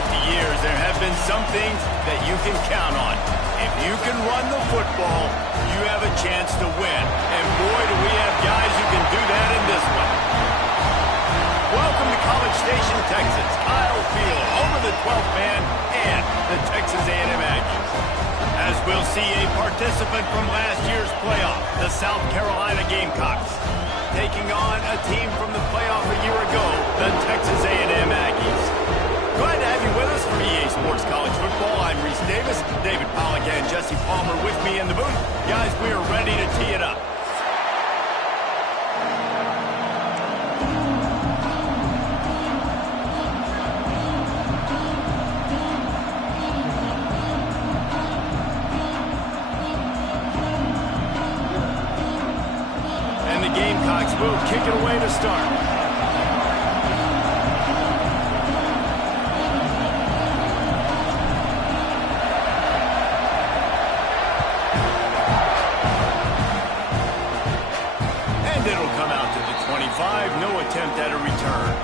years, there have been some things that you can count on. If you can run the football, you have a chance to win. And boy, do we have guys who can do that in this one. Welcome to College Station, Texas. Kyle Field, over the 12th man, and the Texas A&M Aggies. As we'll see a participant from last year's playoff, the South Carolina Gamecocks, taking on a team from the playoff a year ago, the Texas A&M Aggies. Glad to have you with us for EA Sports College Football. I'm Reese Davis, David Pollack and Jesse Palmer with me in the booth. Guys, we are ready to tee it up. And the Gamecocks will kick it away to start. No attempt at a return.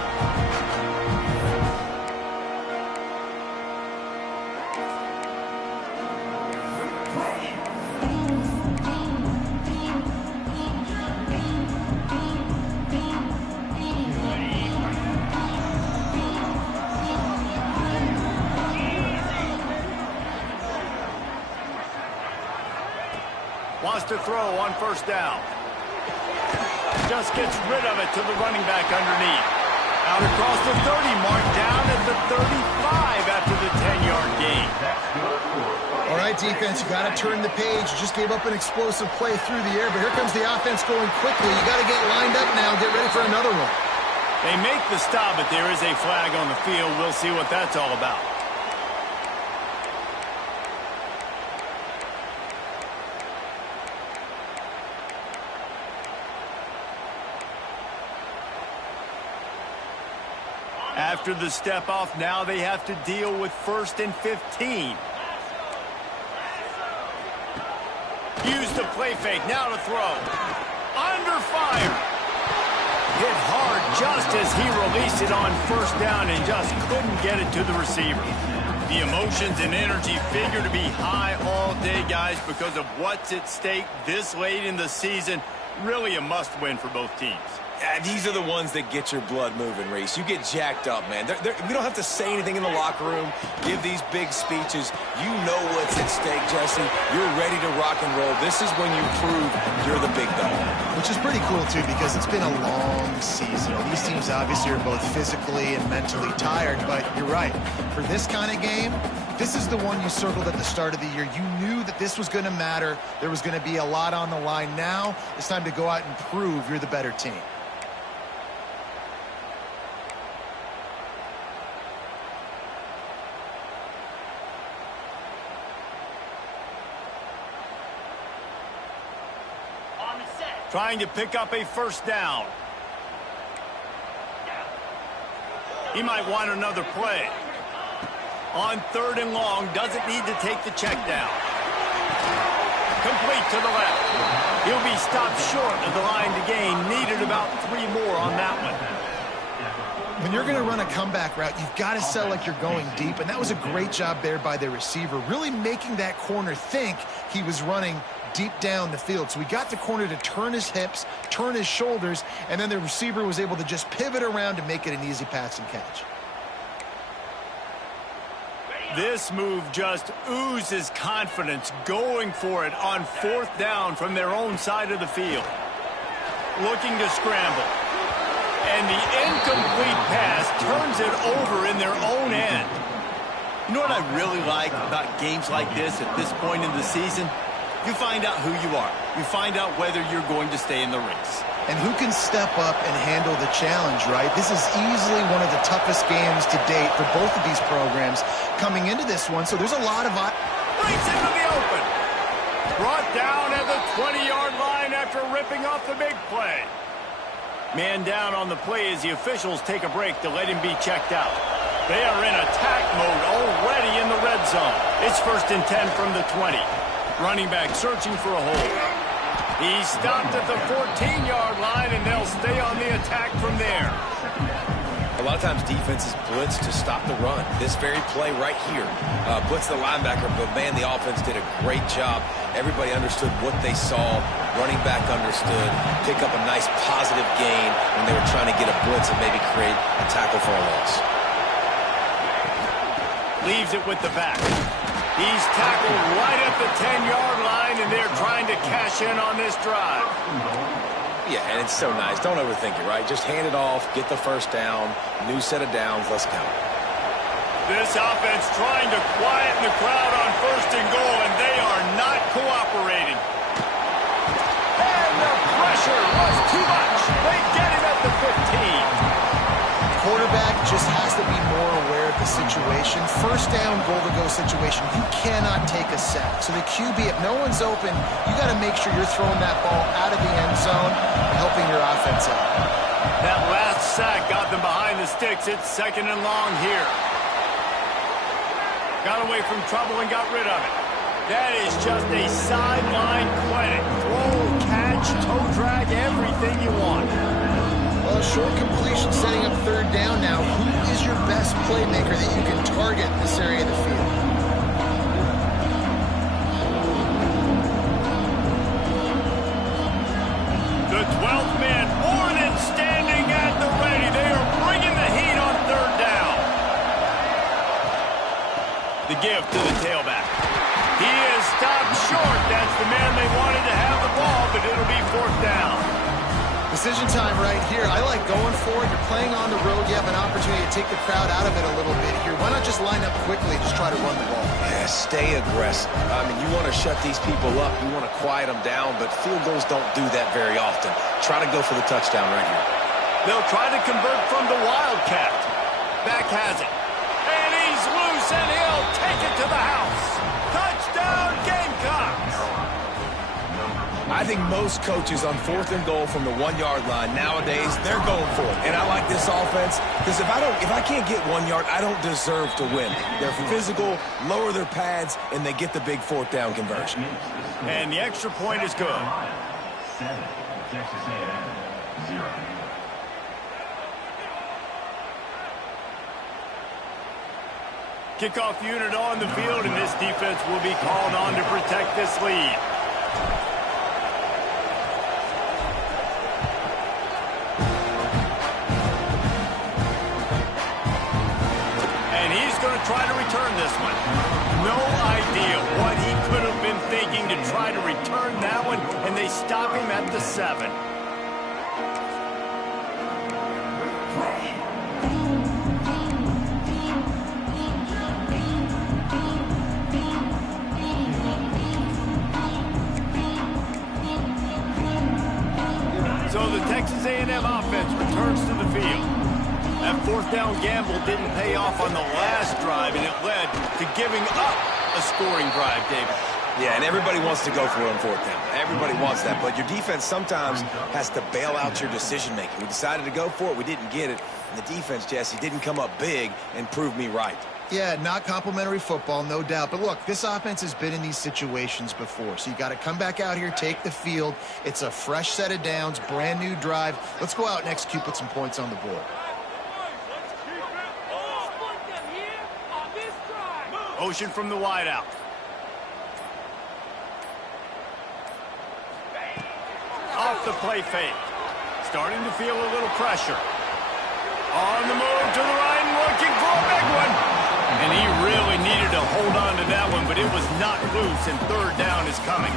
Wants to throw on first down. Just gets rid of it to the running back underneath. Out across the 30, mark down at the 35 after the 10-yard gain. All right, defense, you got to turn the page. You just gave up an explosive play through the air, but here comes the offense going quickly. You got to get lined up now, get ready for another one. They make the stop, but there is a flag on the field. We'll see what that's all about. After the step off, now they have to deal with 1st and 15. Use the play fake, now to throw. Under fire. Hit hard just as he released it on first down and just couldn't get it to the receiver. The emotions and energy figure to be high all day, guys, because of what's at stake this late in the season. Really a must-win for both teams. Yeah, these are the ones that get your blood moving, Reese. You get jacked up, man. We don't have to say anything in the locker room, give these big speeches. You know what's at stake, Jesse. You're ready to rock and roll. This is when you prove you're the big dog. Which is pretty cool, too, because it's been a long season. These teams obviously are both physically and mentally tired, but you're right. For this kind of game, this is the one you circled at the start of the year. You knew that this was going to matter. There was going to be a lot on the line. Now it's time to go out and prove you're the better team. Trying to pick up a first down. He might want another play. On 3rd and long, doesn't need to take the check down. Complete to the left. He'll be stopped short of the line to gain. Needed about 3 more on that one. When you're going to run a comeback route, you've got to sell like you're going deep, and that was a great job there by the receiver, really making that corner think he was running deep down the field. So we got the corner to turn his hips, turn his shoulders, and then the receiver was able to just pivot around to make it an easy pass and catch. This move just oozes confidence, going for it on 4th down from their own side of the field. Looking to scramble. And the incomplete pass turns it over in their own end. You know what I really like about games like this at this point in the season? You find out who you are. You find out whether you're going to stay in the race. And who can step up and handle the challenge, right? This is easily one of the toughest games to date for both of these programs coming into this one. So there's a lot of... Breaks into the open. Brought down at the 20-yard line after ripping off the big play. Man down on the play as the officials take a break to let him be checked out. They are in attack mode already in the red zone. It's 1st and 10 from the 20. Running back searching for a hole. He stopped at the 14-yard line, and they'll stay on the attack from there. A lot of times defenses blitz to stop the run. This very play right here, blitz the linebacker, but man, the offense did a great job. Everybody understood what they saw. Running back understood. Pick up a nice positive gain when they were trying to get a blitz and maybe create a tackle for a loss. Leaves it with the back. He's tackled right at the 10-yard line, and they're trying to cash in on this drive. Yeah, and it's so nice. Don't overthink it, right? Just hand it off, get the first down, new set of downs, let's go. This offense trying to quieten the crowd on 1st and goal, and they are not cooperating. And the pressure was too much. They get it at the 15. Quarterback just has to be more aware of the situation. 1st down, goal-to-go situation. You cannot take a sack. So the QB, if no one's open, you got to make sure you're throwing that ball out of the end zone, helping your offense out. That last sack got them behind the sticks. It's 2nd and long here. Got away from trouble and got rid of it. That is just a sideline clinic. Throw, catch, toe drag, everything you want. Well, short completion setting up 3rd down now. Who is your best playmaker that you can target in this area of the field? The 12th man, more than standing at the ready. They are bringing the heat on 3rd down. The give to the tailback. He is stopped short. That's the man they wanted to have the ball, but it'll be 4th down. Decision time right here. I like going for it. You're playing on the road. You have an opportunity to take the crowd out of it a little bit here. Why not just line up quickly and just try to run the ball? Yeah, stay aggressive. I mean, you want to shut these people up. You want to quiet them down, but field goals don't do that very often. Try to go for the touchdown right here. They'll try to convert from the Wildcat. Back has it. And he's loose, and he'll take it to the house. Touchdown, Gamecocks! I think most coaches on 4th and goal from the 1-yard line nowadays, they're going for it. And I like this offense because if I can't get 1 yard, I don't deserve to win. They're physical, lower their pads, and they get the big 4th down conversion. And the extra point is good. 7, Texas A&M, 0. Kickoff unit on the field, and this defense will be called on to protect this lead. Try to return this one. No idea what he could have been thinking to try to return that one, and they stop him at the 7. So the Texas A&M offense returns to the field. That 4th down gamble didn't pay off on the last drive, and it led to giving up a scoring drive, David. Yeah, and everybody wants to go for it on 4th down. Everybody wants that, but your defense sometimes has to bail out your decision-making. We decided to go for it. We didn't get it. And the defense, Jesse, didn't come up big and prove me right. Yeah, not complimentary football, no doubt. But look, this offense has been in these situations before. So you got to come back out here, take the field. It's a fresh set of downs, brand new drive. Let's go out and execute, put some points on the board. Motion from the wideout. Off the play fake. Starting to feel a little pressure. On the move to the right and looking for a big one. And he really needed to hold on to that one, but it was not loose, and 3rd down is coming.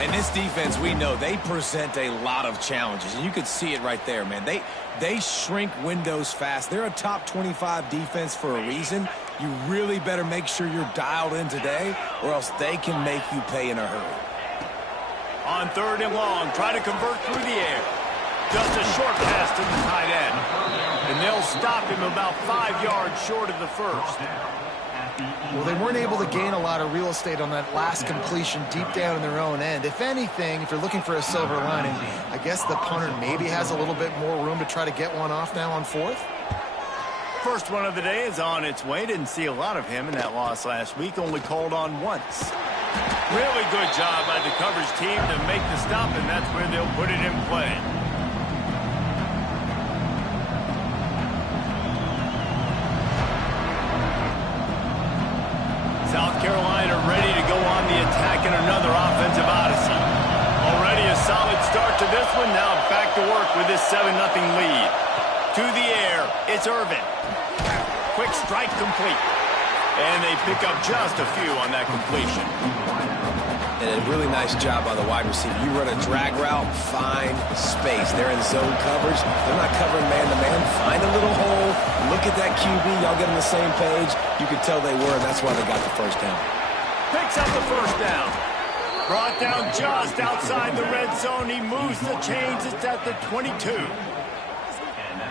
And this defense, we know, they present a lot of challenges. And you could see it right there, man. They shrink windows fast. They're a top 25 defense for a reason. You really better make sure you're dialed in today, or else they can make you pay in a hurry. On 3rd and long, try to convert through the air. Just a short pass to the tight end. And they'll stop him about 5 yards short of the 1st. Well, they weren't able to gain a lot of real estate on that last completion deep down in their own end. If anything, if you're looking for a silver lining, I guess the punter maybe has a little bit more room to try to get one off now on 4th. First one of the day is on its way. Didn't see a lot of him in that loss last week. Only called on once. Really good job by the coverage team to make the stop, and that's where they'll put it in play. one now back to work with this 7-0 lead. To the air, it's Irvin. Quick strike complete. And they pick up just a few on that completion. And a really nice job by the wide receiver. You run a drag route, find space. They're in zone coverage. They're not covering man-to-man. Find a little hole. Look at that QB. Y'all get on the same page. You could tell they were, and that's why they got the first down. Picks up the first down. Brought down just outside the red zone. He moves the chains. It's at the 22.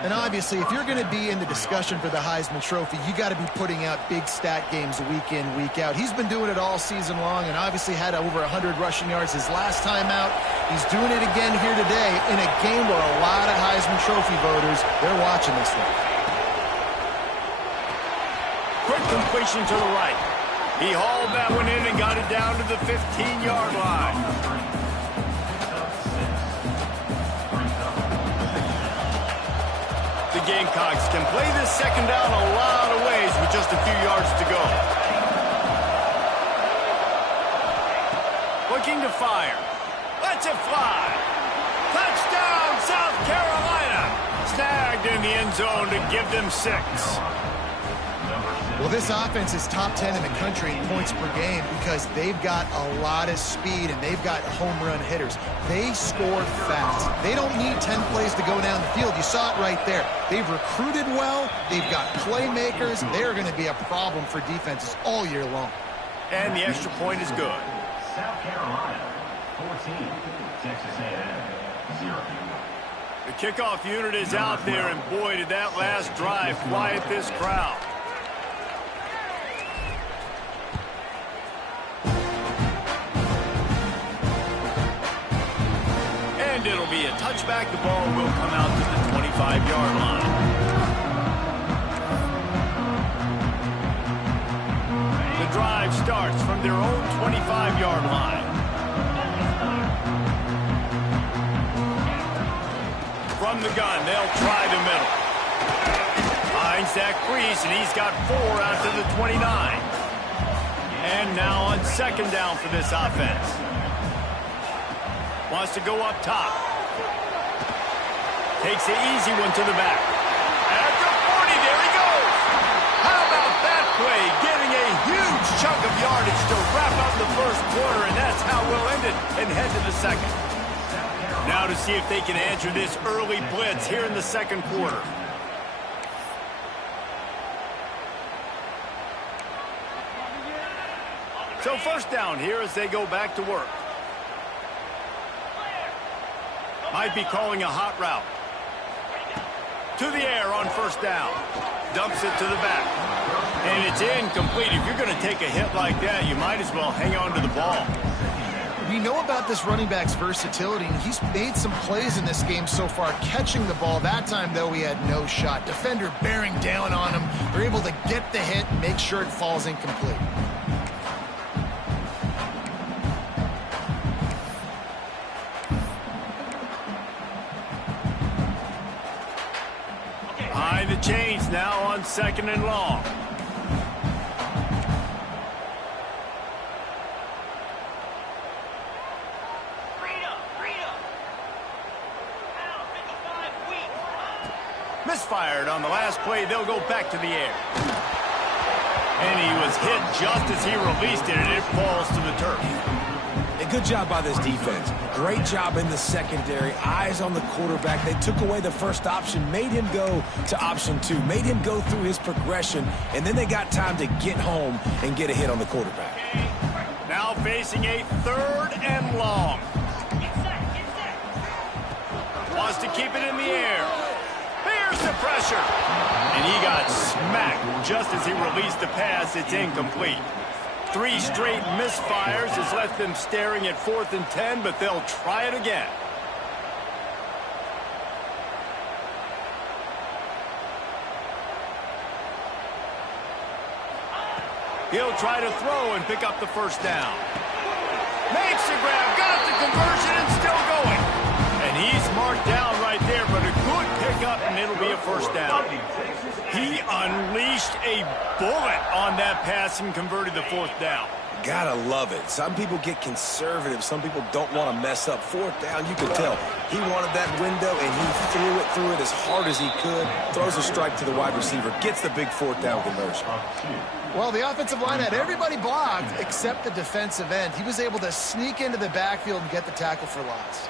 And obviously, if you're going to be in the discussion for the Heisman Trophy, you got to be putting out big stat games week in, week out. He's been doing it all season long and obviously had over 100 rushing yards his last time out. He's doing it again here today in a game where a lot of Heisman Trophy voters, they're watching this one. Quick completion to the right. He hauled that one in and got it down to the 15-yard line. The Gamecocks can play this second down a lot of ways with just a few yards to go. Looking to fire. Lets it fly. Touchdown, South Carolina. Snagged in the end zone to give them 6. Well, this offense is top 10 in the country in points per game because they've got a lot of speed and they've got home run hitters. They score fast. They don't need 10 plays to go down the field. You saw it right there. They've recruited well. They've got playmakers. They're going to be a problem for defenses all year long. And the extra point is good. South Carolina, 14. Texas A&M, 0. The kickoff unit is out there, and boy, did that last drive quiet this crowd. And it'll be a touchback. The ball will come out to the 25-yard line. The drive starts from their own 25-yard line. From the gun, they'll try the middle. Finds that crease, and he's got 4 out to the 29. And now on second down for this offense. Wants to go up top. Takes the easy one to the back. At the 40, there he goes. How about that play? Getting a huge chunk of yardage to wrap up the first quarter, and that's how we'll end it and head to the second. Now to see if they can answer this early blitz here in the second quarter. So first down here as they go back to work. Might be calling a hot route. To the air on first down. Dumps it to the back. And it's incomplete. If you're going to take a hit like that, you might as well hang on to the ball. We know about this running back's versatility, and he's made some plays in this game so far, catching the ball. That time, though, he had no shot. Defender bearing down on him. They're able to get the hit and make sure it falls incomplete. Behind the chains now on second and long. Misfired on the last play. They'll go back to the air. And he was hit just as he released it, and it falls to the turf. A good job by this defense. Great job in the secondary. Eyes on the quarterback. They took away the first option, made him go to option 2, made him go through his progression, and then they got time to get home and get a hit on the quarterback. Now facing a third and long. Wants to keep it in the air. Here's the pressure. And he got smacked just as he released the pass. It's incomplete. 3 straight misfires has left them staring at 4th and 10, but they'll try it again. He'll try to throw and pick up the first down. Makes the grab, got the conversion, and still going. And he's marked down right there, but a good pickup, and it'll be a first down. He unleashed a bullet on that pass and converted the 4th down. Gotta love it. Some people get conservative. Some people don't want to mess up. Fourth down, you could tell. He wanted that window, and he threw it as hard as he could. Throws a strike to the wide receiver. Gets the big fourth down conversion. Well, the offensive line had everybody blocked except the defensive end. He was able to sneak into the backfield and get the tackle for loss.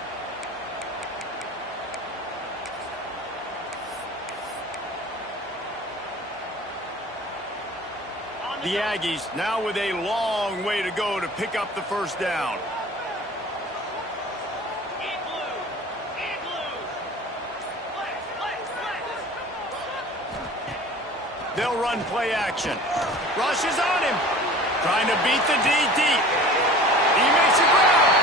The Aggies now with a long way to go to pick up the first down. They'll run play action. Rush is on him. Trying to beat the D deep. He makes it grab.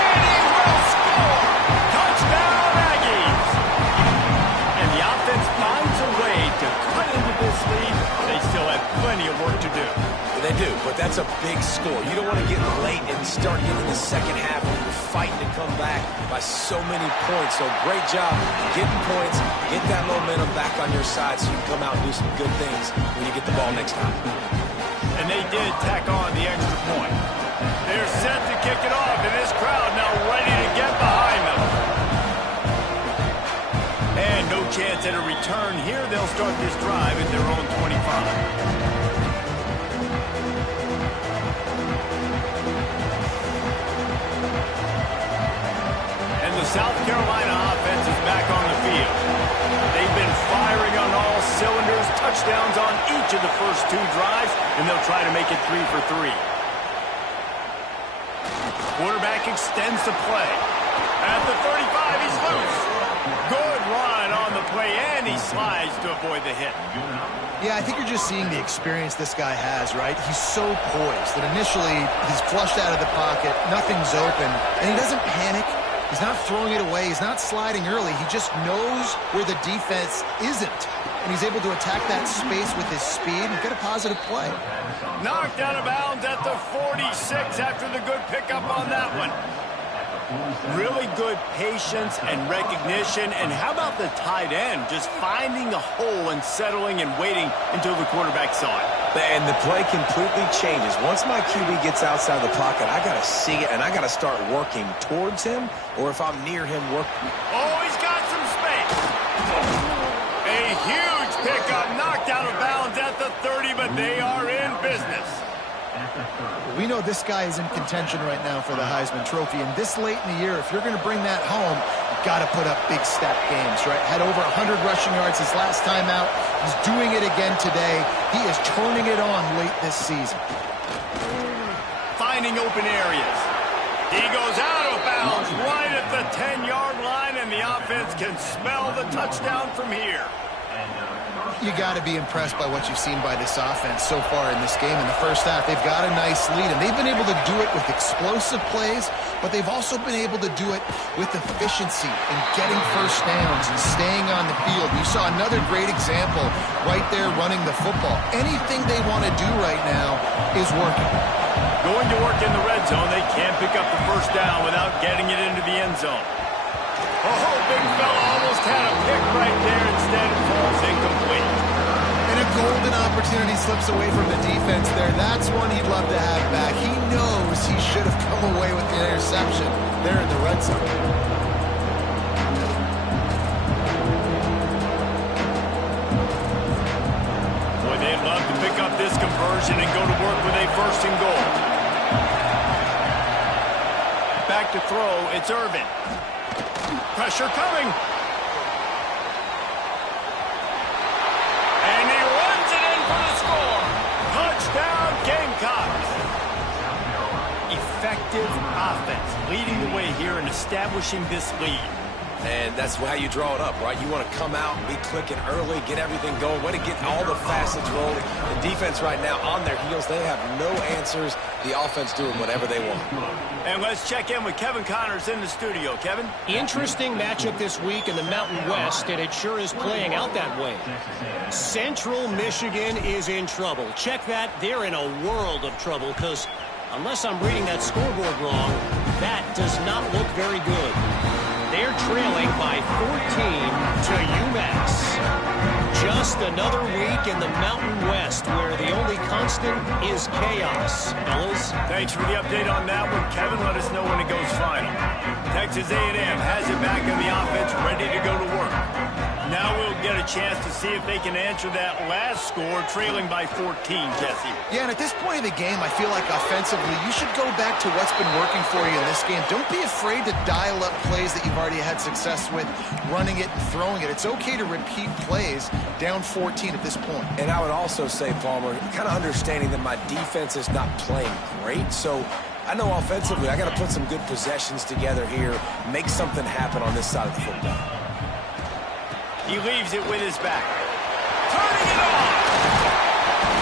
And he will score. Touchdown, Aggies. And the offense finds a way to cut into this lead. They still have plenty of work to do. They do, but that's a big score. You don't want to get late and start getting the second half when you're fighting to come back by so many points. So great job getting points, get that momentum back on your side so you can come out and do some good things when you get the ball next time. And they did tack on the extra point. They're set to kick it off, and this crowd now ready to get behind them. And no chance at a return here. They'll start this drive at their own 25. South Carolina offense is back on the field. They've been firing on all cylinders, touchdowns on each of the first 2 drives, and they'll try to make it 3 for 3. Quarterback extends the play. At the 35, he's loose. Good run on the play, and he slides to avoid the hit. Yeah, I think you're just seeing the experience this guy has, right? He's so poised that initially he's flushed out of the pocket, nothing's open, and he doesn't panic. He's not throwing it away. He's not sliding early. He just knows where the defense isn't. And he's able to attack that space with his speed and get a positive play. Knocked out of bounds at the 46 after the good pickup on that one. Really good patience and recognition. And how about the tight end just finding a hole and settling and waiting until the quarterback saw it. And the play completely changes. Once my QB gets outside the pocket, I got to see it, and I got to start working towards him, or if I'm near him, work. Oh, he's got some space. A huge pickup, knocked out of bounds at the 30, but they are in business. We know this guy is in contention right now for the Heisman Trophy, and this late in the year, if you're going to bring that home, you've got to put up big step games, right? Had over 100 rushing yards his last time out. He's doing it again today. He is turning it on late this season. Finding open areas. He goes out of bounds right at the 10-yard line, and the offense can smell the touchdown from here. You got to be impressed by what you've seen by this offense so far in this game. In the first half, they've got a nice lead, and they've been able to do it with explosive plays, but they've also been able to do it with efficiency and getting first downs and staying on the field. You saw another great example right there running the football. Anything they want to do right now is working. Going to work in the red zone, they can't pick up the first down without getting it into the end zone. Oh, big fella almost had a pick right there. Instead, it falls incomplete. And a golden opportunity slips away from the defense there. That's one he'd love to have back. He knows he should have come away with the interception there in the red zone. Boy, they'd love to pick up this conversion and go to work with a first and goal. Back to throw, it's Irvin. Pressure coming. And he runs it in for the score. Touchdown, Gamecocks. Effective offense, leading the way here and establishing this lead. And that's how you draw it up, right? You want to come out and be clicking early, get everything going, way to get all the facets rolling. The defense right now on their heels, they have no answers. The offense doing whatever they want. And let's check in with Kevin Connors in the studio. Kevin? Interesting matchup this week in the Mountain West, and it sure is playing out that way. Central Michigan is in trouble. Check that. They're in a world of trouble because unless I'm reading that scoreboard wrong, that does not look very good. They're trailing by 14 to UMass. Just another week in the Mountain West where the only constant is chaos. Fellas? Thanks for the update on that one, Kevin. Let us know when it goes final. Texas A&M has it back in the offense, ready to go to work. Now we'll get a chance to see if they can answer that last score, trailing by 14, Jesse. Yeah, and at this point of the game, I feel like offensively, you should go back to what's been working for you in this game. Don't be afraid to dial up plays that you've already had success with, running it and throwing it. It's okay to repeat plays down 14 at this point. And I would also say, Palmer, kind of understanding that my defense is not playing great, so I know offensively I got to put some good possessions together here, make something happen on this side of the football. He leaves it with his back. Turning it on!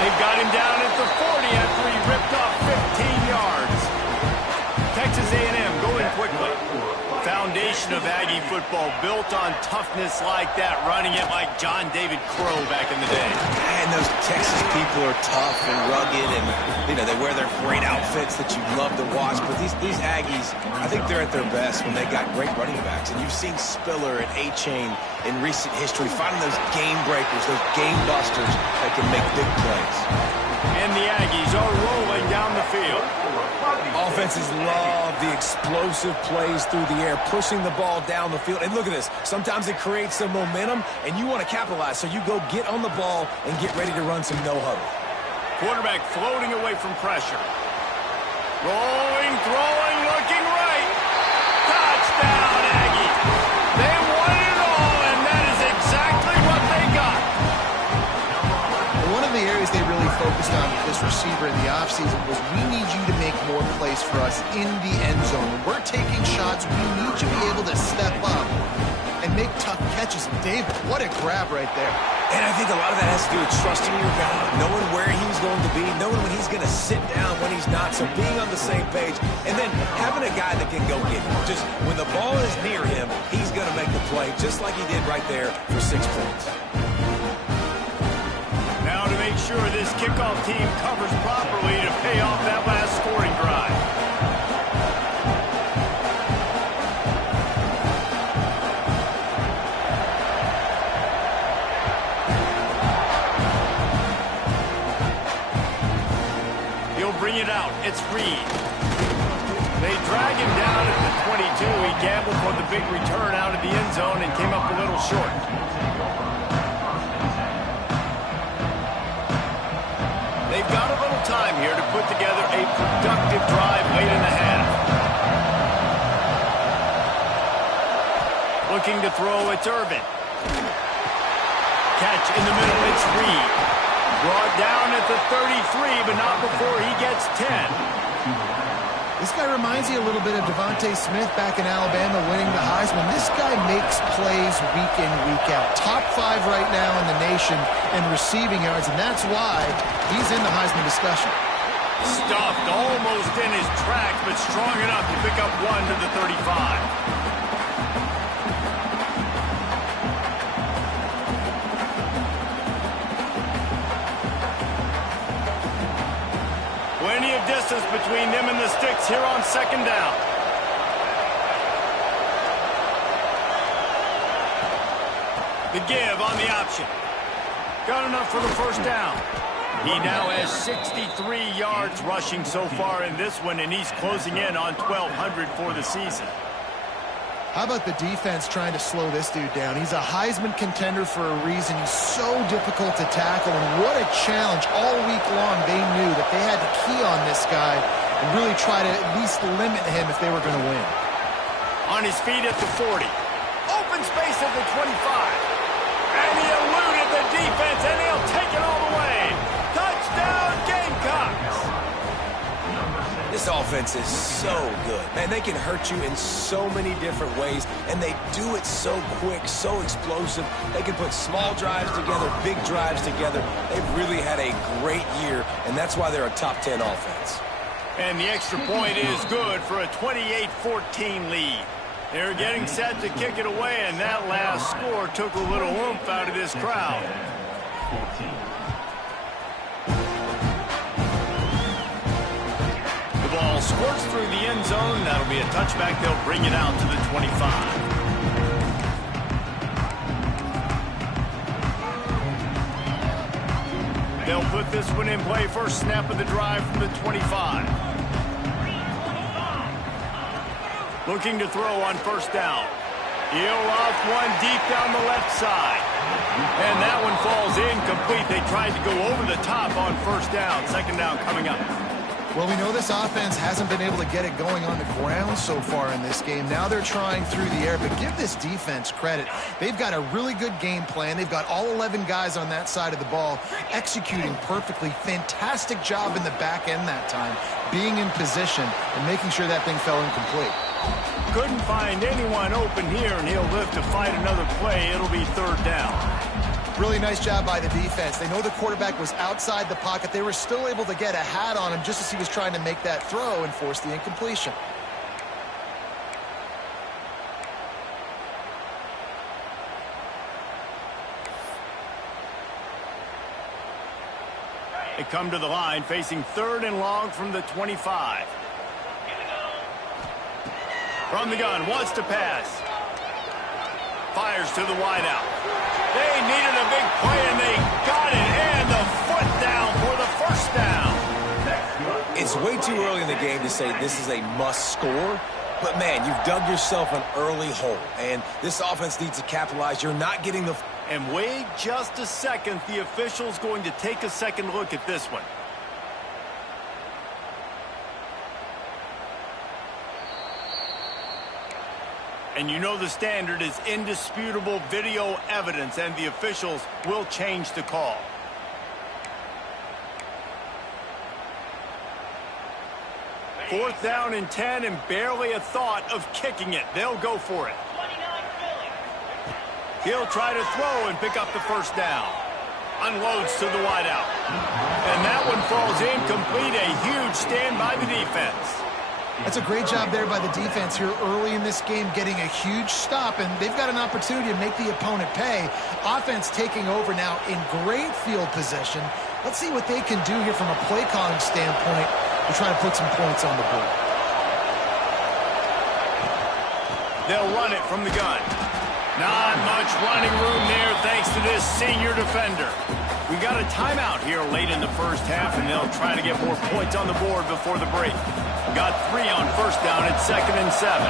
They've got him down at the 40 after he ripped off 15 yards. Texas A&M going quickly. Foundation of Aggie football built on toughness like that, running it like John David Crow back in the day. And those Texas people are tough and rugged, and they wear their great outfits that you love to watch. But these Aggies, I think they're at their best when they got great running backs. And you've seen Spiller and A-Chain in recent history finding those game breakers, those game busters that can make big plays. And the Aggies are rolling down the field. Offenses love the explosive plays through the air, pushing the ball down the field. And look at this. Sometimes it creates some momentum, and you want to capitalize. So you go get on the ball and get ready to run some no-huddle. Quarterback floating away from pressure. Rolling, throwing, looking right. Touchdown, Aggie. They won it all, and that is exactly what they got. One of the areas they really focused on with this receiver in the offseason was we need you to make more plays for us in the end zone. When we're taking shots, we need you to be able to step up and make tough catches. David, what a grab right there. And I think a lot of that has to do with trusting your guy, knowing where he's going to be, knowing when he's going to sit down, when he's not, so being on the same page, and then having a guy that can go get him. Just when the ball is near him, he's going to make the play, just like he did right there for 6 points. Now to make sure this kickoff team covers properly to pay off that last scoring drive. He'll bring it out. It's Reed. They drag him down at the 22. He gambled for the big return out of the end zone and came up a little short. They've got a little time here to put together a productive drive late in the half. Looking to throw, it's Irvin. Catch in the middle, it's Reed. Brought down at the 33, but not before he gets 10. This guy reminds you a little bit of Devontae Smith back in Alabama winning the Heisman. This guy makes plays week in, week out. Top 5 right now in the nation in receiving yards, and that's why he's in the Heisman discussion. Stuffed almost in his tracks, but strong enough to pick up 1 to the 35. Plenty of distance between them and the sticks here on second down. The give on the option. Got enough for the first down. He now has 63 yards rushing so far in this one, and he's closing in on 1,200 for the season. How about the defense trying to slow this dude down? He's a Heisman contender for a reason. He's so difficult to tackle, and what a challenge. All week long, they knew that they had to key on this guy and really try to at least limit him if they were going to win. On his feet at the 40. Open space at the 25. And he eluded the defense, and he'll take it all the way. Touchdown, Gamecocks! This offense is so good. Man, they can hurt you in so many different ways, and they do it so quick, so explosive. They can put small drives together, big drives together. They've really had a great year, and that's why they're a top 10 offense. And the extra point is good for a 28-14 lead. They're getting set to kick it away, and that last score took a little oomph out of this crowd. The ball squirts through the end zone. That'll be a touchback. They'll bring it out to the 25. They'll put this one in play first snap of the drive from the 25. Looking to throw on first down. He'll off one deep down the left side. And that one falls incomplete. They tried to go over the top on first down. Second down coming up. Well, we know this offense hasn't been able to get it going on the ground so far in this game. Now they're trying through the air, but give this defense credit. They've got a really good game plan. They've got all 11 guys on that side of the ball executing perfectly. Fantastic job in the back end that time, being in position and making sure that thing fell incomplete. Couldn't find anyone open here, and he'll live to fight another play. It'll be third down. Really nice job by the defense. They know the quarterback was outside the pocket. They were still able to get a hat on him just as he was trying to make that throw and force the incompletion. They come to the line facing third and long from the 25. From the gun, wants to pass. Fires to the wideout. They needed a big play, and they got it. And the foot down for the first down. It's way too early in the game to say this is a must score. But, man, you've dug yourself an early hole. And this offense needs to capitalize. You're not getting the... And wait just a second. The official's going to take a second look at this one. And you know the standard is indisputable video evidence, and the officials will change the call. Fourth down and 10, and barely a thought of kicking it. They'll go for it. He'll try to throw and pick up the first down. Unloads to the wideout. And that one falls incomplete. A huge stand by the defense. That's a great job there by the defense here early in this game, getting a huge stop, and they've got an opportunity to make the opponent pay. Offense taking over now in great field position. Let's see what they can do here from a play calling standpoint to try to put some points on the board. They'll run it from the gun. Not much running room there thanks to this senior defender. We got a timeout here late in the first half, and they'll try to get more points on the board before the break. Got 3 on first down at 2nd and 7.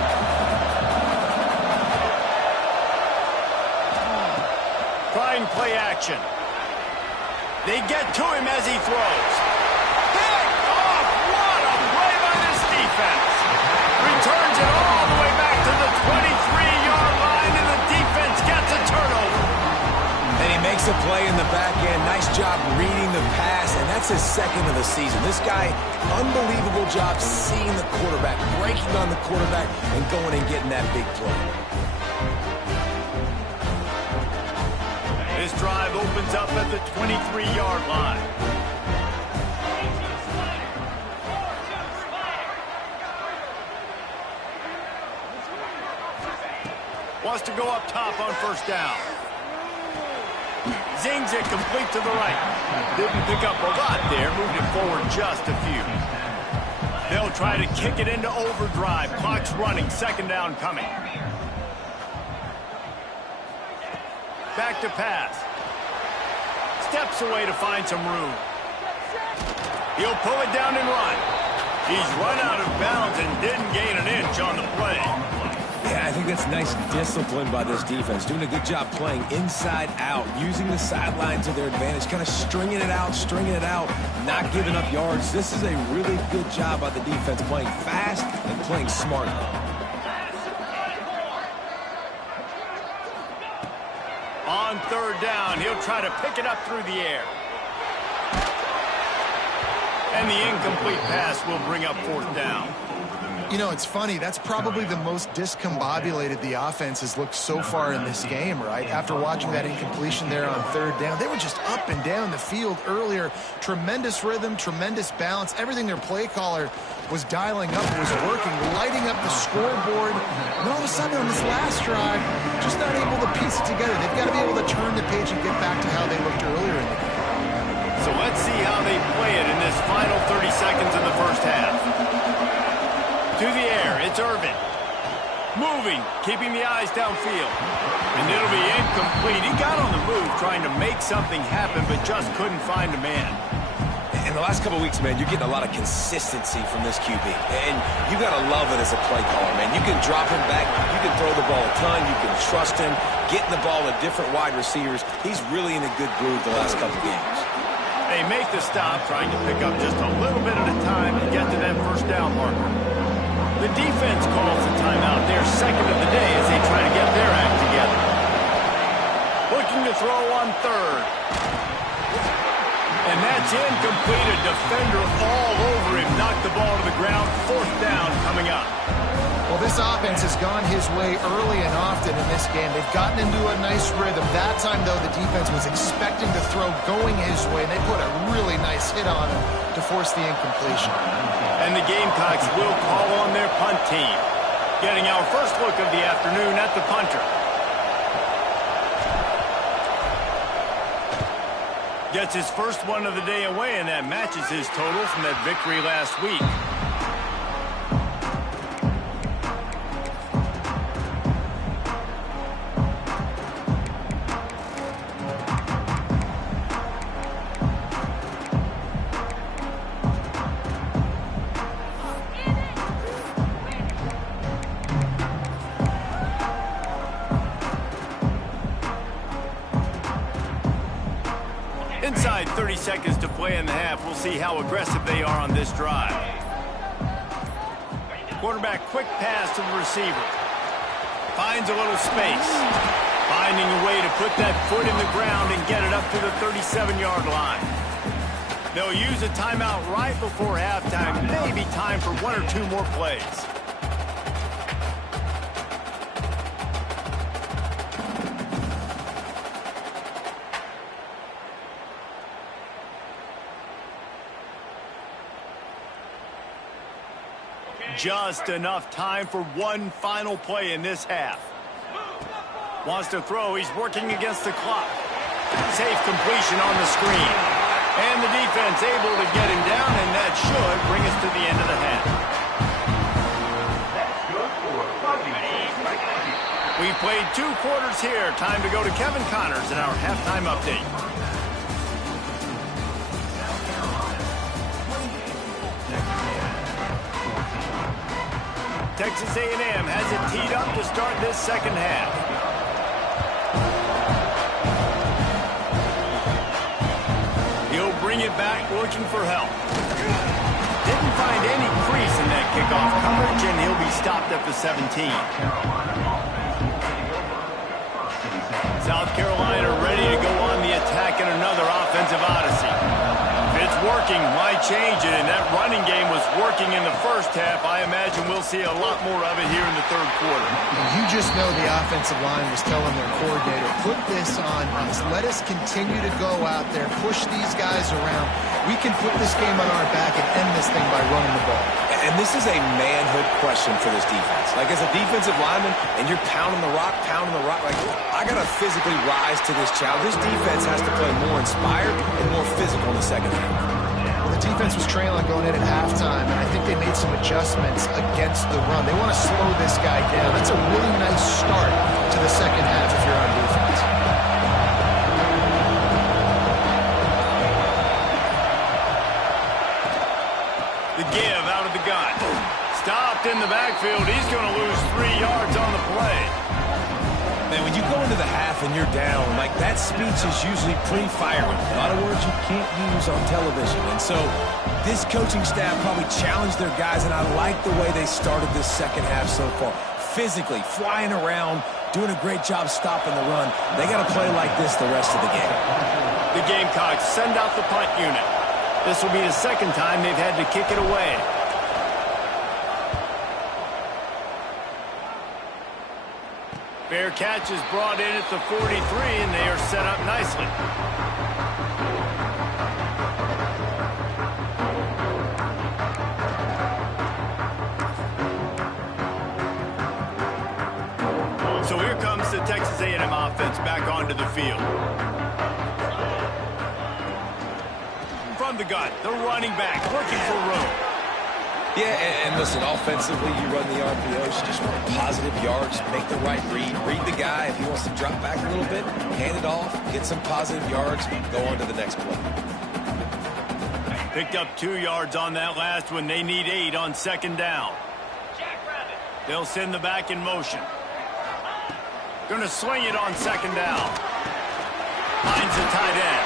Trying play action. They get to him as he throws. Picked off! What a play by this defense. Returns it all the way back to the 23-yard line, and the defense gets a turnover. And he makes a play in the back end. Nice job reading the pass, and that's his second of the season. This guy, unbelievable job seeing the quarterback, breaking on the quarterback, and going and getting that big play. This drive opens up at the 23-yard line. Wants to go up top on first down. Zings it complete to the right. Didn't pick up a lot there. Moved it forward just a few. They'll try to kick it into overdrive. Clock's running. Second down coming. Back to pass. Steps away to find some room. He'll pull it down and run. He's run out of bounds and didn't gain an inch on the play. Yeah, I think that's nice discipline by this defense. Doing a good job playing inside out, using the sideline to their advantage, kind of stringing it out, not giving up yards. This is a really good job by the defense, playing fast and playing smart. On third down, he'll try to pick it up through the air. And the incomplete pass will bring up fourth down. You know, it's funny. That's probably the most discombobulated the offense has looked so far in this game, right? After watching that incompletion there on third down, they were just up and down the field earlier. Tremendous rhythm, tremendous balance. Everything their play caller was dialing up was working, lighting up the scoreboard. And all of a sudden on this last drive, just not able to piece it together. They've got to be able to turn the page and get back to how they looked earlier in the game. So let's see how they play it in this final 30 seconds in the first half. To the air, it's Irvin. Moving, keeping the eyes downfield. And it'll be incomplete. He got on the move trying to make something happen, but just couldn't find a man. In the last couple of weeks, man, you're getting a lot of consistency from this QB. And you got to love it as a play caller, man. You can drop him back. You can throw the ball a ton. You can trust him, getting the ball to different wide receivers. He's really in a good groove the last couple of games. They make the stop, trying to pick up just a little bit at a time and get to that first down marker. The defense calls the timeout, their second of the day, as they try to get their act together. Looking to throw on third. And that's incomplete. A defender all over him. Knocked the ball to the ground. Fourth down coming up. Well, this offense has gone his way early and often in this game. They've gotten into a nice rhythm. That time, though, the defense was expecting to throw going his way, and they put a really nice hit on him to force the incompletion. And the Gamecocks will call on their punt team. Getting our first look of the afternoon at the punter. Gets his first one of the day away, and that matches his total from that victory last week. Inside 30 seconds to play in the half. We'll see how aggressive they are on this drive. Quarterback quick pass to the receiver. Finds a little space. Finding a way to put that foot in the ground and get it up to the 37-yard line. They'll use a timeout right before halftime. Maybe time for one or two more plays. Just enough time for one final play in this half. Wants to throw. He's working against the clock. Safe completion on the screen. And the defense able to get him down, and that should bring us to the end of the half. We've played 2 quarters here. Time to go to Kevin Connors in our halftime update. Texas A&M has it teed up to start this second half. He'll bring it back looking for help. Didn't find any crease in that kickoff coverage, and he'll be stopped at the 17. South Carolina ready to go on the attack in another offensive odyssey. If it's working, why change it? And that running game was working in the first half. I imagine we'll see a lot more of it here in the third quarter. And you just know the offensive line was telling their coordinator, put this on us. Let us continue to go out there, push these guys around. We can put this game on our back and end this thing by running the ball. And this is a manhood question for this defense. Like, as a defensive lineman, and you're pounding the rock, like, I got to physically rise to this challenge. This defense has to play more inspired and more physical in the second half. Well, the defense was trailing going in at halftime, and I think they made some adjustments against the run. They want to slow this guy down. That's a really nice start to the second half if you're on defense. The give out of the gun. Stopped in the backfield. He's going to lose 3 yards on the play. Man, when you go into the half and you're down, like, that speech is usually pretty fiery. A lot of words you can't use on television. And so this coaching staff probably challenged their guys, and I like the way they started this second half so far. Physically, flying around, doing a great job stopping the run. They got to play like this the rest of the game. The Gamecocks send out the punt unit. This will be the second time they've had to kick it away. Fair catch is brought in at the 43, and they are set up nicely. So here comes the Texas A&M offense back onto the field. From the gun, the running back looking for room. Yeah, and listen, offensively, you run the RPOs, you just want positive yards, make the right read the guy. If he wants to drop back a little bit, hand it off, get some positive yards, go on to the next play. Picked up 2 yards on that last one. They need 8 on second down. They'll send the back in motion. Gonna swing it on second down. Finds the tight end.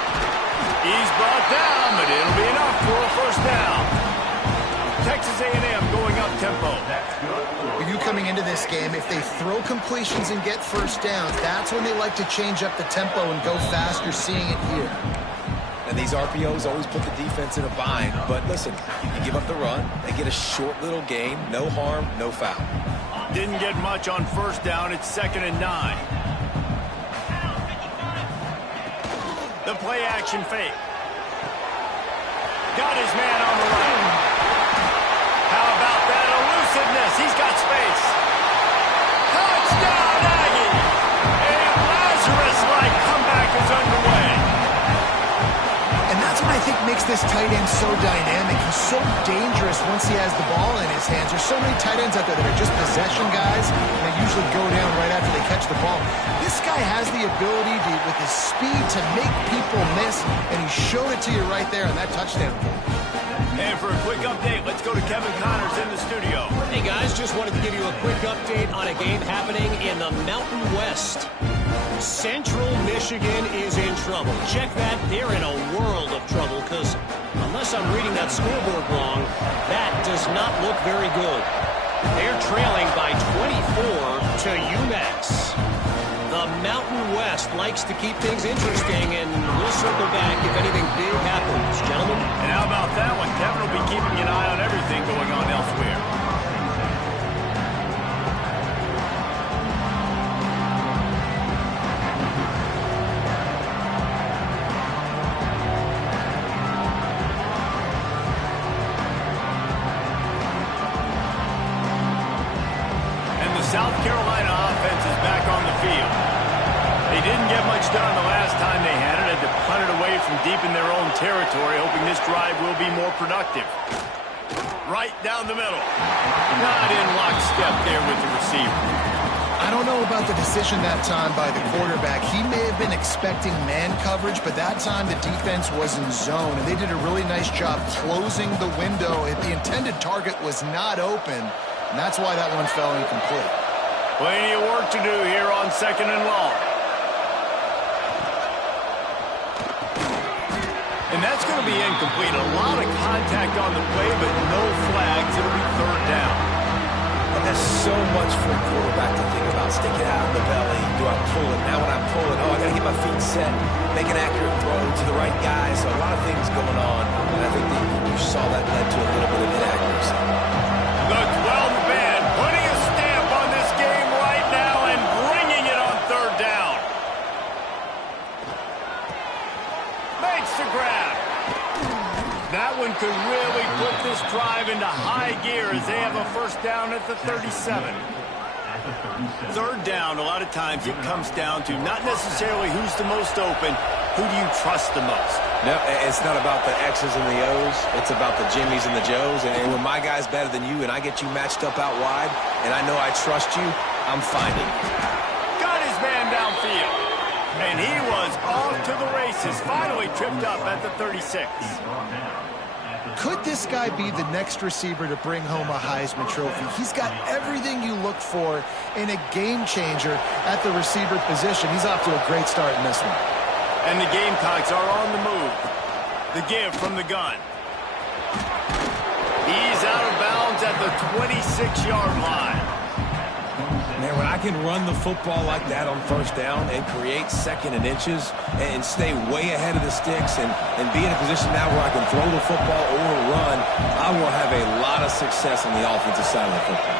He's brought down, but it'll be enough for a first down. Texas A&M going up tempo. For you coming into this game, if they throw completions and get first downs, that's when they like to change up the tempo and go fast. You're seeing it here. And these RPOs always put the defense in a bind. But listen, you give up the run, they get a short little gain, no harm, no foul. Didn't get much on first down. It's 2nd and 9. The play action fake. Got his man on the right. How about that elusiveness? He's got space. Touchdown, Aggie! A Lazarus-like comeback is underway. And that's what I think makes this tight end so dynamic. He's so dangerous once he has the ball in his hands. There's so many tight ends out there that are just possession guys, and they usually go down right after they catch the ball. This guy has the ability to, with his speed, to make people miss, and he showed it to you right there on that touchdown. And for a quick update, let's go to Kevin Connors in the studio. Hey, guys, just wanted to give you a quick update on a game happening in the Mountain West. Central Michigan is in trouble. Check that. They're in a world of trouble because, unless I'm reading that scoreboard wrong, that does not look very good. They're trailing by 24 to UMass. The Mountain West likes to keep things interesting, and we'll circle back if anything big happens. Gentlemen? And how about that one? Kevin will be keeping an eye on everything going on elsewhere. And the South Carolina offense is back on the field. They didn't get much done the last time they had it. Had to punt it away from deep in their own territory, hoping this drive will be more productive. Right down the middle. Not in lockstep there with the receiver. I don't know about the decision that time by the quarterback. He may have been expecting man coverage, but that time the defense was in zone, and they did a really nice job closing the window. The intended target was not open, and that's why that one fell incomplete. Plenty of work to do here on 2nd and long. And that's going to be incomplete. A lot of contact on the play, but no flags. It'll be 3rd down. And there's so much for a quarterback to think about. Stick it out in the belly. Do I pull it? Now when I pull it, I got to get my feet set. Make an accurate throw to the right guy. So a lot of things going on. And I think that you saw that led to a little bit of inaccuracy. The 12th man putting a stamp on this game right now and bringing it on 3rd down. Makes the grab. That one could really put this drive into high gear as they have a first down at the 37. 3rd down, a lot of times it comes down to not necessarily who's the most open, who do you trust the most? No, it's not about the X's and the O's. It's about the Jimmys and the Joes. And when my guy's better than you and I get you matched up out wide and I know I trust you, I'm finding you. Got his man downfield. And he was off to the races, finally tripped up at the 36. Could this guy be the next receiver to bring home a Heisman Trophy? He's got everything you look for in a game changer at the receiver position. He's off to a great start in this one. And the Gamecocks are on the move. The give from the gun. He's out of bounds at the 26-yard line. Man, when I can run the football like that on first down and create 2nd and inches and stay way ahead of the sticks and be in a position now where I can throw the football or run, I will have a lot of success on the offensive side of the football.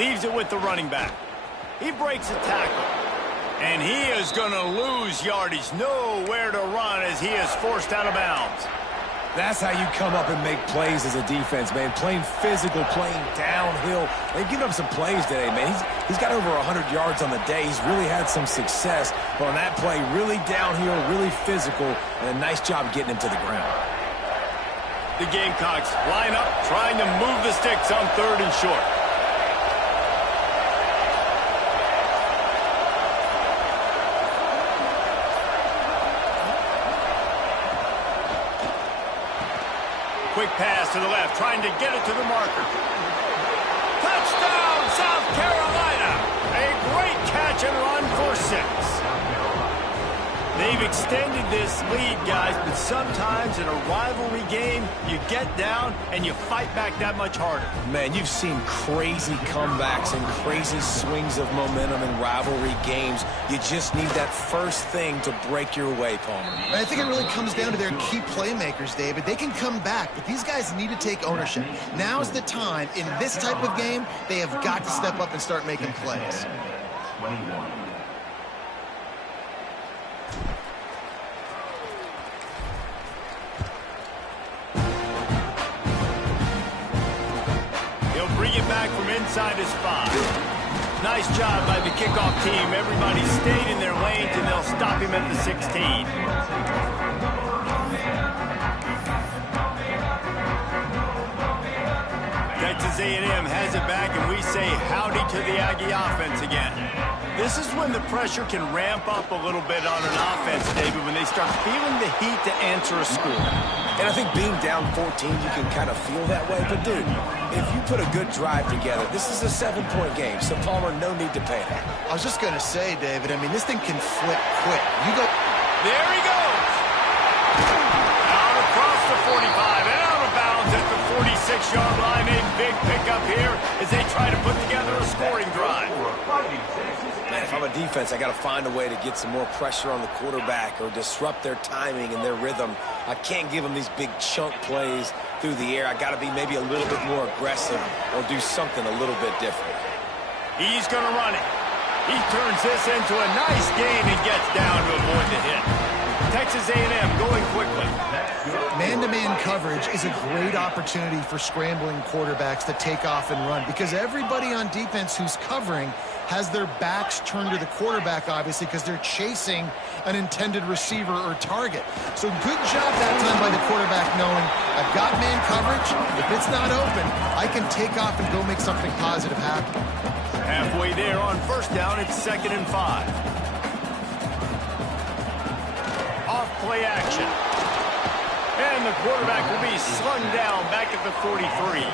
Leaves it with the running back. He breaks a tackle. And he is going to lose yardage. Nowhere to run as he is forced out of bounds. That's how you come up and make plays as a defense, man. Playing physical, playing downhill. They've given up some plays today, man. He's got over 100 yards on the day. He's really had some success. But on that play, really downhill, really physical, and a nice job getting him to the ground. The Gamecocks line up, trying to move the sticks on 3rd and short. Quick pass to the left, trying to get it to the marker. Touchdown, South Carolina! A great catch and run for 6. They've extended this lead, guys, but sometimes in a rivalry game, you get down and you fight back that much harder. Man, you've seen crazy comebacks and crazy swings of momentum in rivalry games. You just need that first thing to break your way, Palmer. And I think it really comes down to their key playmakers, David. They can come back, but these guys need to take ownership. Now's the time. In this type of game, they have got to step up and start making plays. 21. Bring it back from inside his 5. Nice job by the kickoff team. Everybody stayed in their lanes, and they'll stop him at the 16. Texas A&M has it back, and we say howdy to the Aggie offense again. This is when the pressure can ramp up a little bit on an offense, David, when they start feeling the heat to answer a score. And I think being down 14, you can kind of feel that way. But, dude, if you put a good drive together, this is a 7-point game. So, Palmer, no need to panic. I was just going to say, David, I mean, this thing can flip quick. You go. There he goes. Out across the 45 and out of bounds at the 46-yard line. A big pickup here as they try to put together a scoring drive. Man, if I'm a defense, I got to find a way to get some more pressure on the quarterback or disrupt their timing and their rhythm. I can't give them these big chunk plays through the air. I got to be maybe a little bit more aggressive or do something a little bit different. He's going to run it. He turns this into a nice gain and gets down to avoid the hit. Texas A&M going quickly. Man-to-man coverage is a great opportunity for scrambling quarterbacks to take off and run because everybody on defense who's covering has their backs turned to the quarterback, obviously, because they're chasing an intended receiver or target. So good job that time by the quarterback knowing I've got man coverage. If it's not open, I can take off and go make something positive happen. Halfway there on 1st down, it's 2nd and 5. Off play action. And the quarterback will be slung down back at the 43.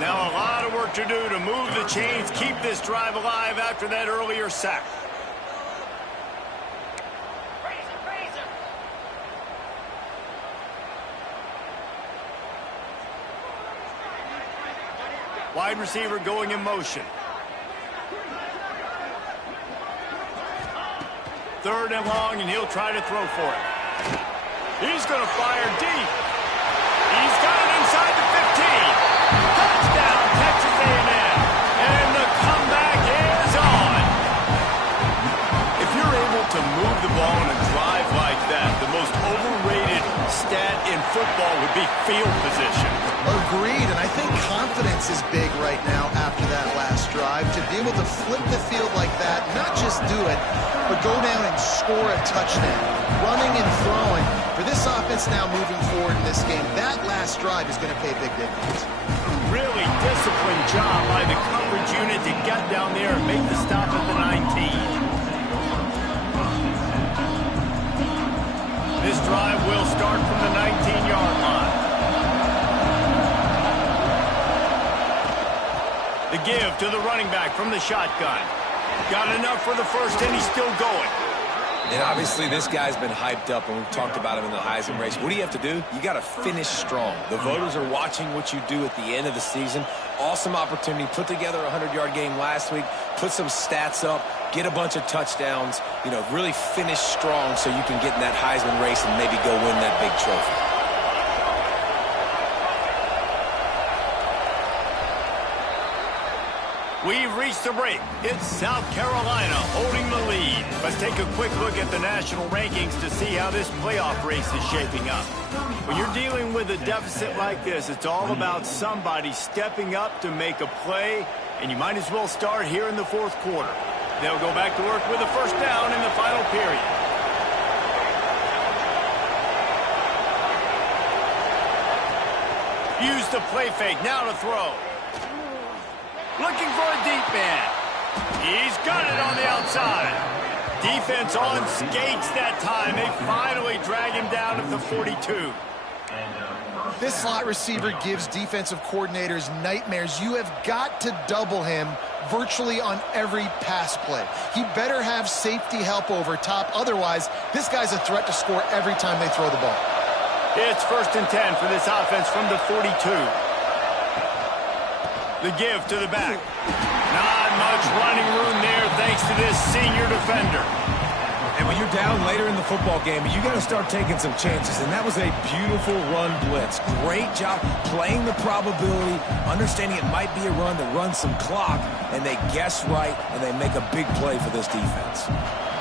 Now a lot of work to do to move the chains, keep this drive alive after that earlier sack. Wide receiver going in motion. 3rd and long, and he'll try to throw for it. He's going to fire deep. He's got it inside the 15. Touchdown, Texas A&M. And the comeback is on. If you're able to move the ball in a drive like that, the most overrated stat in football would be field position. Agreed, and I think confidence is big right now after that last drive. To be able to flip the field like that, not just do it, but go down and score a touchdown. Running and throwing. For this offense now moving forward in this game, that last drive is going to pay a big difference. Really disciplined job by the coverage unit to get down there and make the stop at the 19. This drive will start from the 19-yard line. The give to the running back from the shotgun. Got enough for the first, and he's still going. And obviously this guy's been hyped up, and we've talked about him in the Heisman race. What do you have to do? You got to finish strong. The voters are watching what you do at the end of the season. Awesome opportunity. Put together a 100-yard game last week. Put some stats up. Get a bunch of touchdowns. You know, really finish strong so you can get in that Heisman race and maybe go win that big trophy. We've reached the break. It's South Carolina holding the lead. Let's take a quick look at the national rankings to see how this playoff race is shaping up. When you're dealing with a deficit like this, it's all about somebody stepping up to make a play, and you might as well start here in the 4th quarter. They'll go back to work with a 1st down in the final period. Use the play fake. Now to throw. Looking for a deep man. He's got it on the outside. Defense on skates that time. They finally drag him down at the 42. This slot receiver gives defensive coordinators nightmares. You have got to double him virtually on every pass play. He better have safety help over top. Otherwise, this guy's a threat to score every time they throw the ball. It's 1st and 10 for this offense from the 42. The give to the back. Not much running room there thanks to this senior defender. And when you're down later in the football game, you got to start taking some chances. And that was a beautiful run blitz. Great job playing the probability, understanding it might be a run to run some clock, and they guess right, and they make a big play for this defense.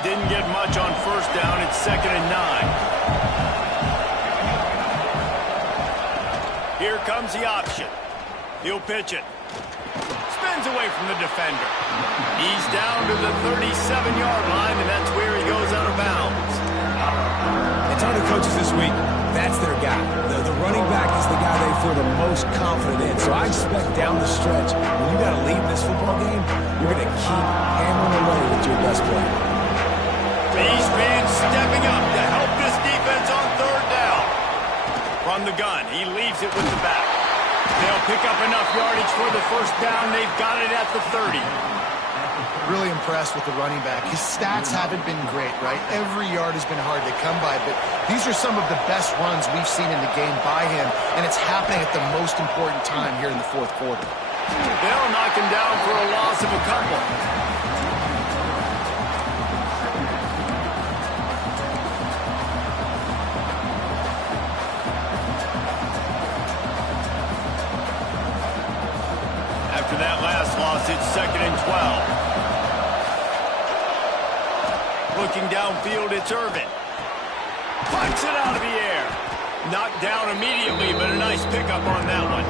Didn't get much on 1st down. It's 2nd and 9. Here comes the option. He'll pitch it. Spins away from the defender. He's down to the 37-yard line, and that's where he goes out of bounds. And talking to coaches this week, that's their guy. The running back is the guy they feel the most confident in. So I expect down the stretch, when you got to lead this football game, you're going to keep hammering away with your best player. These fans stepping up to help this defense on 3rd down. From the gun, he leaves it with the back. They'll pick up enough yardage for the 1st down. They've got it at the 30. Really impressed with the running back. His stats haven't been great, right? Every yard has been hard to come by, but these are some of the best runs we've seen in the game by him, and it's happening at the most important time here in the 4th quarter. They'll knock him down for a loss of a couple. After that last loss, it's 2nd and 12. Looking downfield, it's Irvin. Punts it out of the air. Knocked down immediately, but a nice pickup on that one.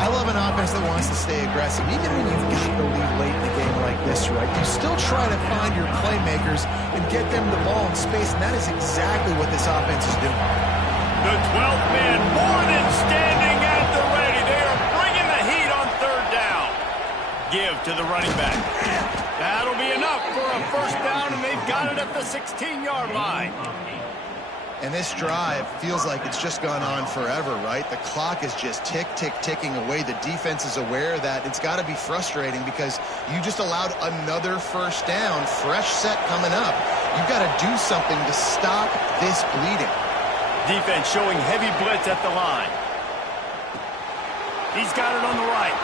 I love an offense that wants to stay aggressive. Even when you've got the lead late in the game like this, right? You still try to find your playmakers and get them the ball in space, and that is exactly what this offense is doing. The 12th man more than standing at the ready. They are bringing the heat on 3rd down. Give to the running back. That'll be enough for a 1st down, and they've got it at the 16-yard line. And this drive feels like it's just gone on forever, right? The clock is just ticking away. The defense is aware of that. It's got to be frustrating because you just allowed another 1st down, fresh set coming up. You've got to do something to stop this bleeding. Defense showing heavy blitz at the line. He's got it on the right.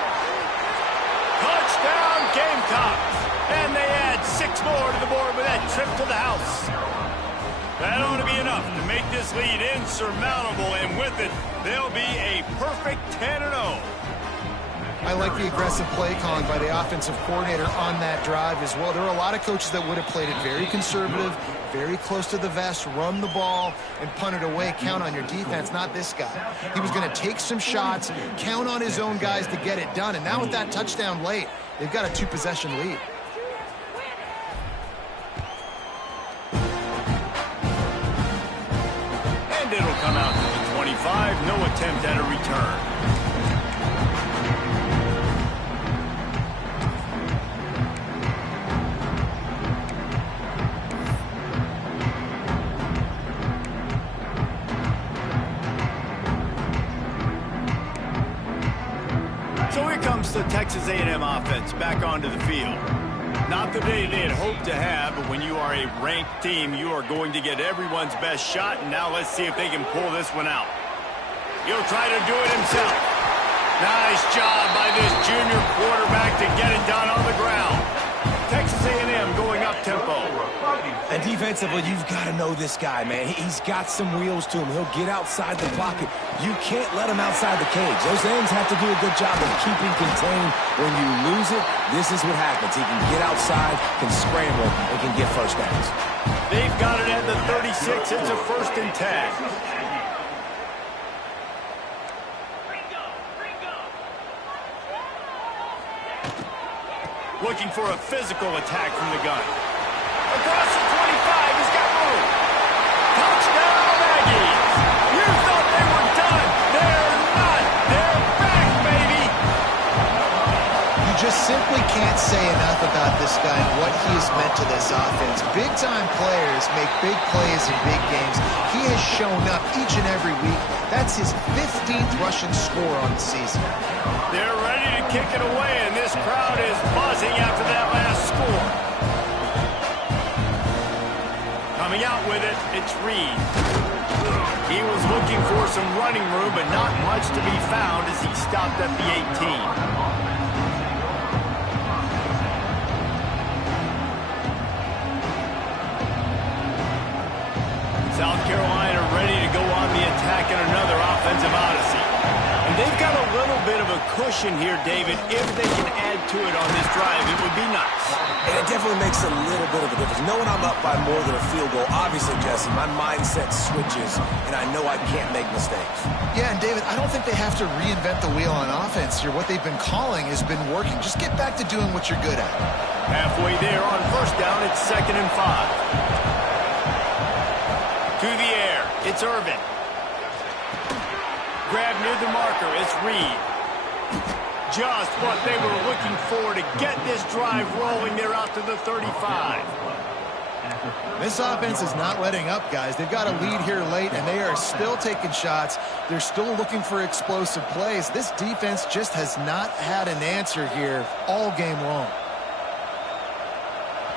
Touchdown, Gamecocks. And they add 6 more to the board with that trip to the house. That ought to be enough to make this lead insurmountable, and with it, they'll be a perfect 10-0. I like the aggressive play calling by the offensive coordinator on that drive as well. There are a lot of coaches that would have played it very conservative, very close to the vest, run the ball, and punt it away. Count on your defense, not this guy. He was going to take some shots, count on his own guys to get it done, and now with that touchdown late, they've got a 2-possession lead. It'll come out to the 25. No attempt at a return. So here comes the Texas A&M offense back onto the field. Not the day they had hoped to have, but when you are a ranked team, you are going to get everyone's best shot, and now let's see if they can pull this one out. He'll try to do it himself. Nice job by this junior quarterback to get it done on the ground. Texas A&M going up-tempo. And defensively, you've got to know this guy, man. He's got some wheels to him. He'll get outside the pocket. You can't let him outside the cage. Those ends have to do a good job of keeping contained. When you lose it, this is what happens. He can get outside, can scramble, and can get 1st downs. They've got it at the 36. It's a 1st and 10. Looking for a physical attack from the gun. Across the 25, he's got room. Touchdown, Aggies. You thought they were done. They're not. simply can't say enough about this guy and what he has meant to this offense. Big-time players make big plays in big games. He has shown up each and every week. That's his 15th rushing score on the season. They're ready to kick it away, and this crowd is buzzing after that last score. Coming out with it, it's Reed. He was looking for some running room, but not much to be found as he stopped at the 18. South Carolina ready to go on the attack in another offensive odyssey. And they've got a little bit of a cushion here, David. If they can add to it on this drive, it would be nice. And it definitely makes a little bit of a difference. Knowing I'm up by more than a field goal, obviously, Jesse, my mindset switches, and I know I can't make mistakes. Yeah, and David, I don't think they have to reinvent the wheel on offense here. What they've been calling has been working. Just get back to doing what you're good at. Halfway there on first down, it's 2nd and 5. To the air, it's Irvin. Grab near the marker, it's Reed. Just what they were looking for to get this drive rolling. They're out to the 35. This offense is not letting up, guys. They've got a lead here late, and they are still taking shots. They're still looking for explosive plays. This defense just has not had an answer here all game long.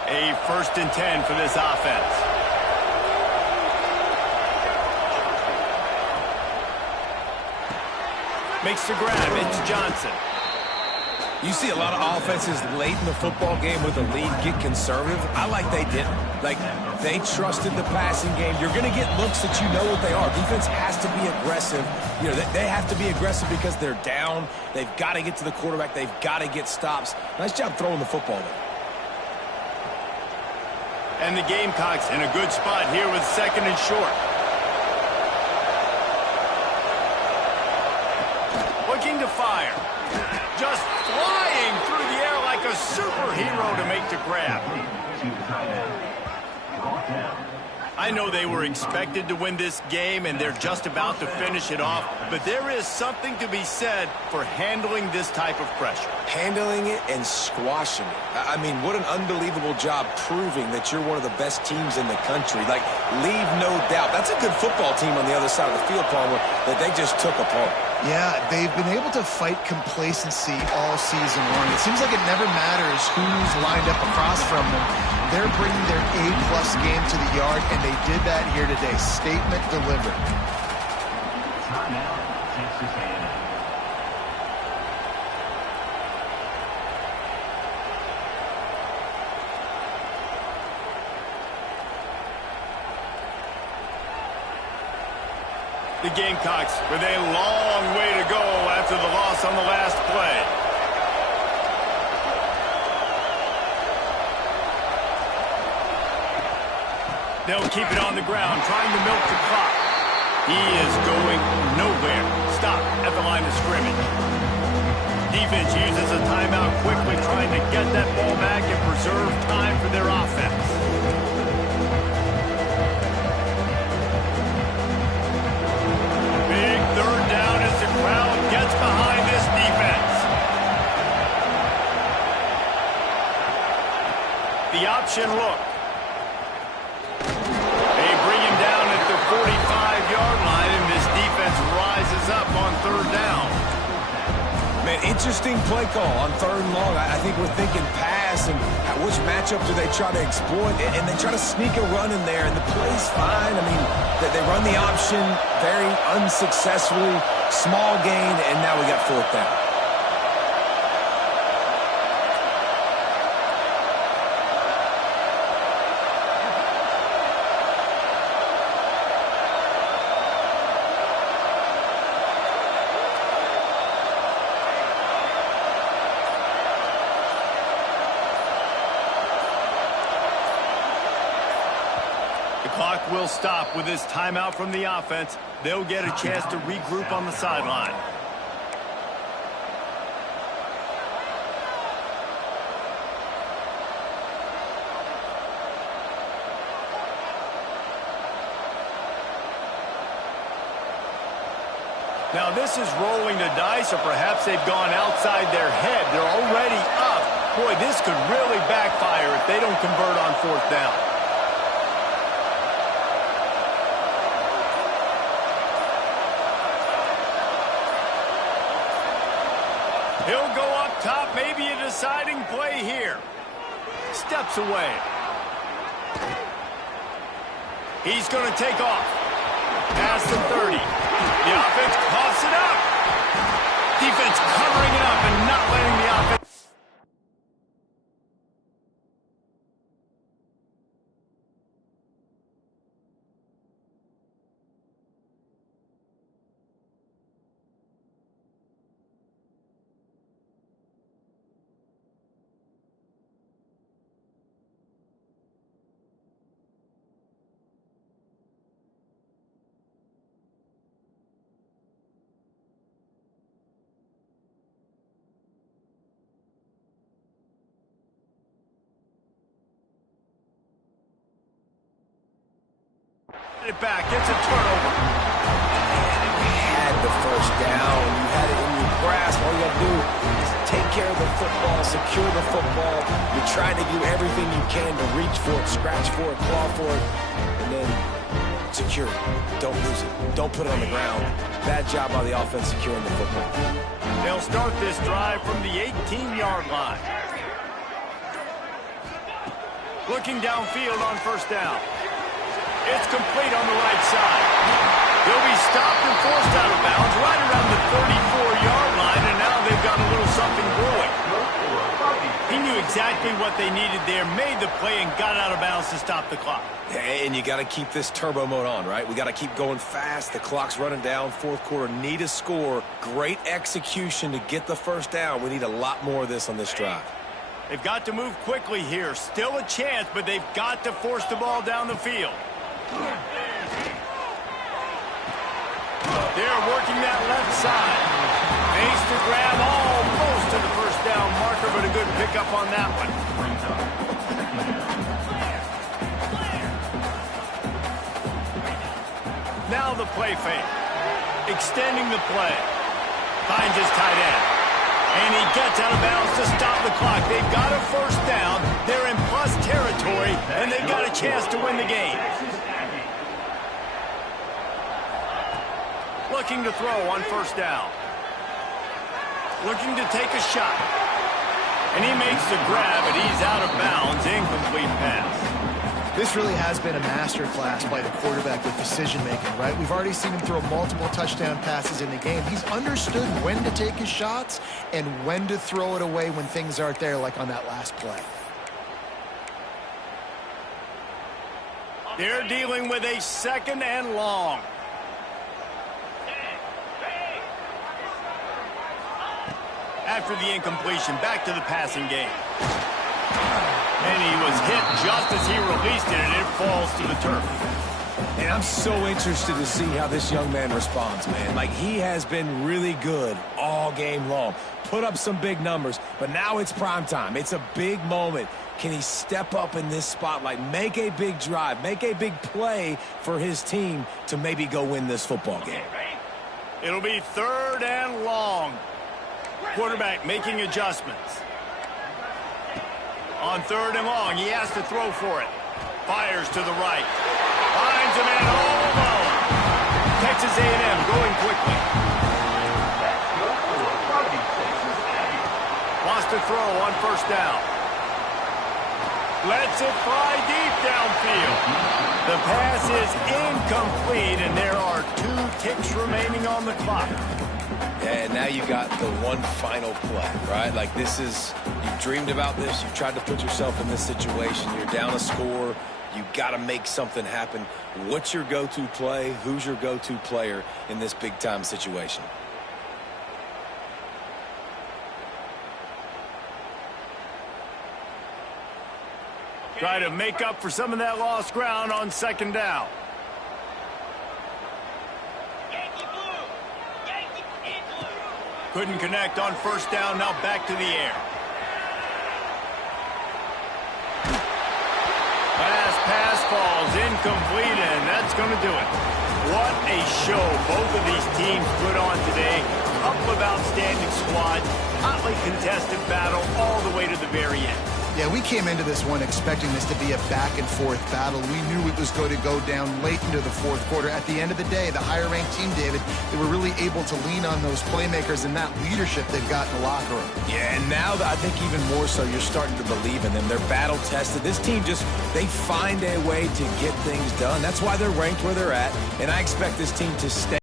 A 1st and 10 for this offense. Makes the grab. It's Johnson. You see a lot of offenses late in the football game with a lead get conservative. I like they didn't. Like, they trusted the passing game. You're going to get looks that you know what they are. Defense has to be aggressive. You know, they have to be aggressive because they're down. They've got to get to the quarterback. They've got to get stops. Nice job throwing the football there. And the Gamecocks in a good spot here with 2nd and short. Looking to fire. Just flying through the air like a superhero to make the grab. I know they were expected to win this game, and they're just about to finish it off, but there is something to be said for handling this type of pressure. Handling it and squashing it. I mean, what an unbelievable job proving that you're one of the best teams in the country. Like, leave no doubt. That's a good football team on the other side of the field, Palmer, that they just took apart. Yeah, they've been able to fight complacency all season long. It seems like it never matters who's lined up across from them. They're bringing their A-plus game to the yard, and they did that here today. Statement delivered. Timeout, Texas A&M. The Gamecocks with a long way to go after the loss on the last play. They'll keep it on the ground, trying to milk the clock. He is going nowhere. Stop at the line of scrimmage. Defense uses a timeout quickly, trying to get that ball back and preserve time for their offense. Big 3rd down as the crowd gets behind this defense. The option look. They bring him down at the 45-yard line, and this defense rises up on 3rd down. Man, interesting play call on 3rd and long. I think we're thinking pass, and which matchup do they try to exploit? And they try to sneak a run in there, and the play's fine. I mean, they run the option very unsuccessfully, small gain, and now we got 4th down. Clock will stop with this timeout from the offense. They'll get a chance to regroup on the sideline. Now this is rolling the dice, or perhaps they've gone outside their head. They're already up boy, this could really backfire if they don't convert on fourth down. He'll go up top, maybe a deciding play here. Steps away. He's going to take off. Past the 30. The offense coughs it up. Defense covering it up and not letting the offense. It back, gets a turnover. And you had the first down. You had it in your grasp. All you got to do is take care of the football, secure the football. You're trying to do everything you can to reach for it, scratch for it, claw for it, and then secure it. Don't lose it. Don't put it on the ground. Bad job by the offense securing the football. They'll start this drive from the 18-yard line. Looking downfield on first down. It's complete on the right side. They'll be stopped and forced out of bounds right around the 34-yard line, and now they've got a little something brewing. He knew exactly what they needed there, made the play, and got out of bounds to stop the clock. Yeah, and you got to keep this turbo mode on, right? We got to keep going fast. The clock's running down. Fourth quarter, need a score. Great execution to get the first down. We need a lot more of this on this drive. They've got to move quickly here. Still a chance, but they've got to force the ball down the field. They're working that left side. Makes the grab almost to the first down marker, but a good pickup on that one. Now the play fake. Extending the play. Finds his tight end. And he gets out of bounds to stop the clock. They've got a first down. They're in plus territory, and they've got a chance to win the game. Looking to throw on first down. Looking to take a shot. And he makes the grab, and he's out of bounds. Incomplete pass. This really has been a masterclass by the quarterback with decision-making, right? We've already seen him throw multiple touchdown passes in the game. He's understood when to take his shots and when to throw it away when things aren't there, like on that last play. They're dealing with a second and long. After the incompletion, back to the passing game. And he was hit just as he released it, and it falls to the turf. And I'm so interested to see how this young man responds, man. Like, he has been really good all game long. Put up some big numbers, but now it's prime time. It's a big moment. Can he step up in this spotlight, make a big drive, make a big play for his team to maybe go win this football game? It'll be third and long. Quarterback making adjustments. On third and long, he has to throw for it. Fires to the right. Finds a man all alone. Texas A&M going quickly. Wants to throw on first down. Lets it fly deep downfield. The pass is incomplete, and there are 2 ticks remaining on the clock. And now you got the one final play, right? Like, this is, you've dreamed about this. You've tried to put yourself in this situation. You're down a score. You got to make something happen. What's your go-to play? Who's your go-to player in this big-time situation? Try to make up for some of that lost ground on second down. Couldn't connect on first down, now back to the air. Last pass falls incomplete, and that's going to do it. What a show both of these teams put on today. couple of outstanding squads, hotly contested battle all the way to the very end. Yeah, we came into this one expecting this to be a back-and-forth battle. We knew it was going to go down late into the fourth quarter. At the end of the day, the higher-ranked team, David, they were really able to lean on those playmakers and that leadership they've got in the locker room. Yeah, and now I think even more so, you're starting to believe in them. They're battle-tested. This team they find a way to get things done. That's why they're ranked where they're at, and I expect this team to stay